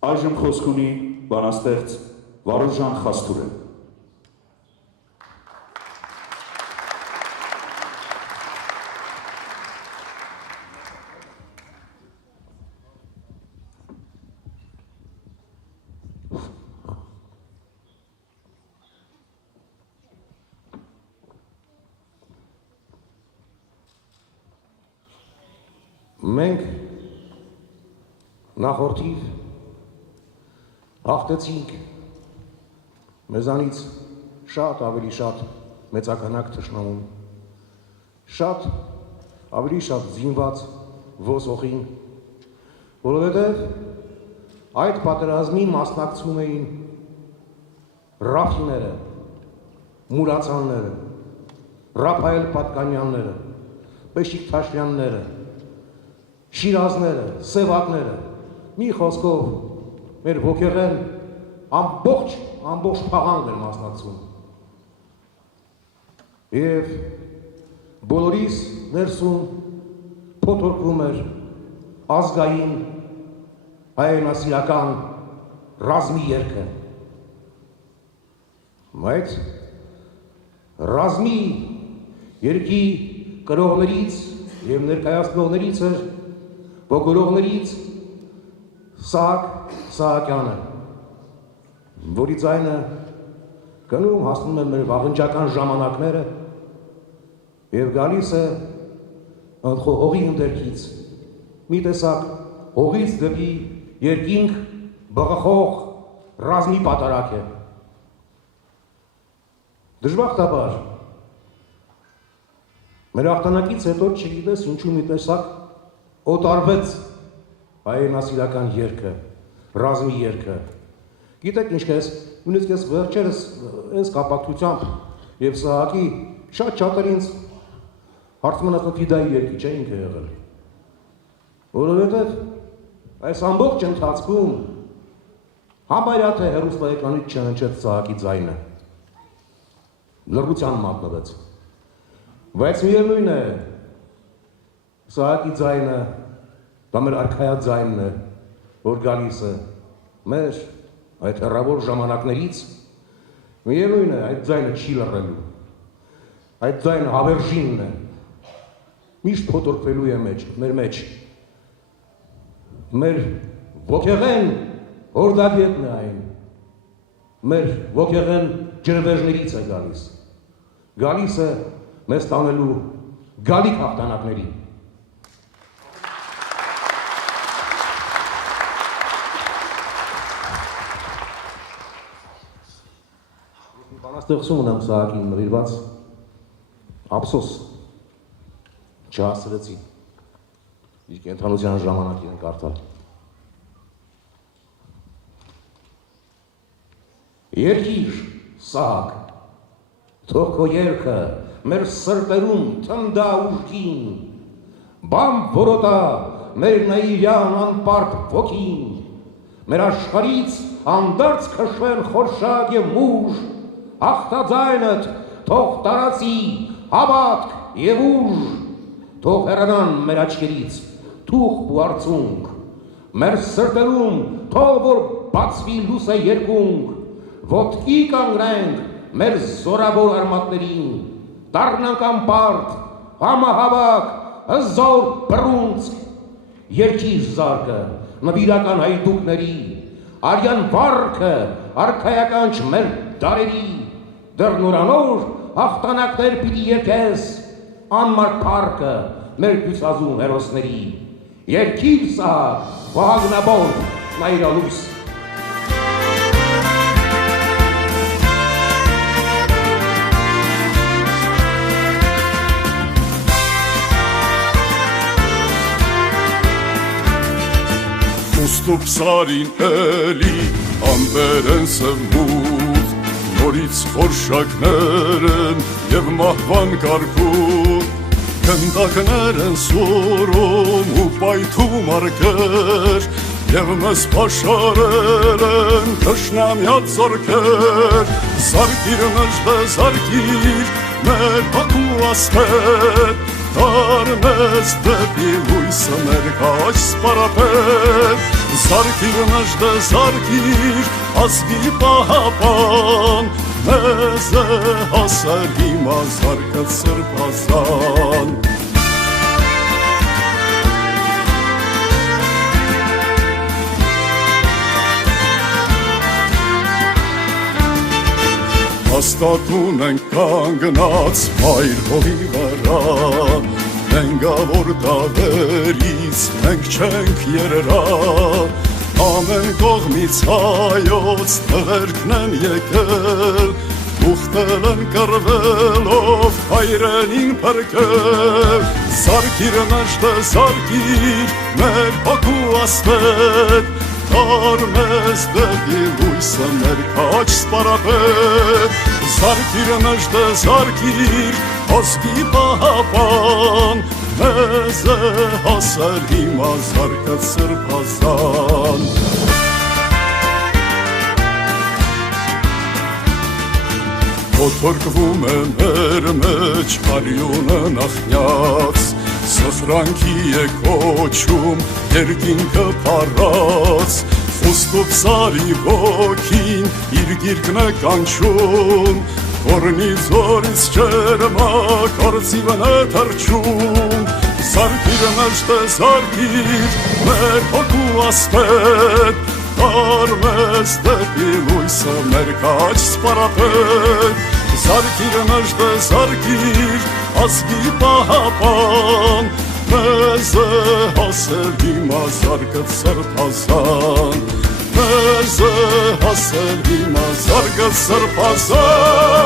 Այժմ խոսք ունի բանաստեղծ Վարուժան Խաստուրը։ Մենք նախորդիվ հաղթեցինք մեզանից շատ ավելի շատ մեծականակ թշնամուն, շատ ավելի շատ զինված ոսոխին, որովհետև այդ պատերազմին մասնակցում էին Ռաֆիները, Մուրացանները, Ռափայել Պատկանյանները, Պեշիկ Թաշյանները, Շիրազները, Սևակները, մի խոսքով մեր ոգեղեն ամբողջ փաղանգ էր մասնակցում։ Եվ բոլորիս ներսում փոթորկվում էր ազգային հայրենասիրական ռազմի երգը։ Բայց ռազմի երգի կրողներից եւ ներկայացնողներից էր ոգորողներից Սահակ Սահակյանը, որի ձայնը գնում հասնում է մեր վաղնջական ժամանակները եւ գալիս է հողի ընդերքից, մի տեսակ հողից դեպի երկինք բղխող ռազմի պատարակ է։ Դժբախտաբար մեր հաղթանակից հետո չգիտես ինչու մի տեսակ օտարվեց հայրենասիրական երգը, ռազմի երգը։ Գիտեք ինչքես, նույնիսկ ես վերջերս այս կապակցությամբ եւ Սահակի շատ ինձ հարցմնացնում ֆիդայի երգի չէ ինքը եղել։ Որովհետեւ այս ամբողջ ընթացքում համարյա թե հեռուստաեկրանից չհնչեց Սահակի ձայնը։ Լռության մատնվեց։ Բայց միևնույն է, Սահակի ձայնը, դա մեր արքայա ձայնն է, որ գալիս է մեր այդ հեռավոր ժամանակներից, միևնույն է, այդ ձայնը չի լռելու, այդ ձայնը հավերժինն է, միշտ փոթորկվելու է մեր մեջ, մեր ոգեղեն հորդագետն է այն, մեր ոգեղեն ջրվեժներից է գալիս է մեզ տանելու գալիք հաղթանակների։ Բանաստեղծում ունեմ Սահակին նվիրված, ափսոս չհասցրեցի իր կենդանության ժամանակին կարդալ։ Երկիր, Սահակ, թող քո երգը մեր սրտերում թնդա ուժգին, բամ որոտա մեր նայիրյան անպարտ ոգին, մեր աշխարից անդարձ քշվեն խորշակ եւ մուժ, հաղթաձայնդ թող տարածի հավատք եւ ուժ, թող հեռանան մեր աչքերից թուղթ ու արցունք, մեր սրտերում թող որ բացվի լուսե երկունք, ոտքի կանգնենք մեր զորավոր արմատներին, դառնանք անպարտ, համահավաք, հզոր բռունցք, երկիր զարկը, նվիրական հայդուկների, արյան վարքը, արքայական չմեր դարերի, դեռ նորանոր հաղթանակներ պիտի երկես, անմար փառքը մեր դյուսազում հերոսների, երկիր Սահակ, Վահագնաբոն, Նայիրալույս։ Ոստոպ սարին էլի ամբեր են սմուղ, նորից խորշակներ են և մահվան կարգում, գնդակներ են սորում ու պայթում արկեր, և մեզ պաշարել են թշնամյաց զորքեր, զարկիր մեջդե զարկիր մեր Բաքու ասպետ, Արմես դեպի լույսը ներկայ սպարապետ Զարկիր նժդե զարկիր ազգի պահապան Մեզ է հասել հիմա զարկը սրբազան Հաստատուն ենք կանգնած մայր հողի վրա Մենգավոր դավերից մենք չենք երրա Ամեն կողմից հայոց տղերքն են եկել Ուխտել են կռվելով հայրենին փրկել Զարկիր նժդե զարկիր մեր հոգու ասպետ Արմես դեպի լույսը ներկայ սպարապետ Զարկիր նժդե զարկիր ազգի պահապան Մեզ է հասել հիմա զարկը սրբազան Կոթորկվում է մեր մեջ արյունը նախնյաց Սխրանքի է կոչում երկինքը փառած Խոստով սարի ոգին իր գիրկն է կանչում Որնի զորից ջերմակ արծիվն է թրջում Զարկիր նժդե զարկիր մեր հոգու ասպետ Արմես դեպի լույսը ներկայ սպարապետ Զարկիր նժդե զարկիր ազգի պահապան Մեզ է հասել հիմա զարկը սրբազան Մեզ է հասել հիմա զարկը սրբազան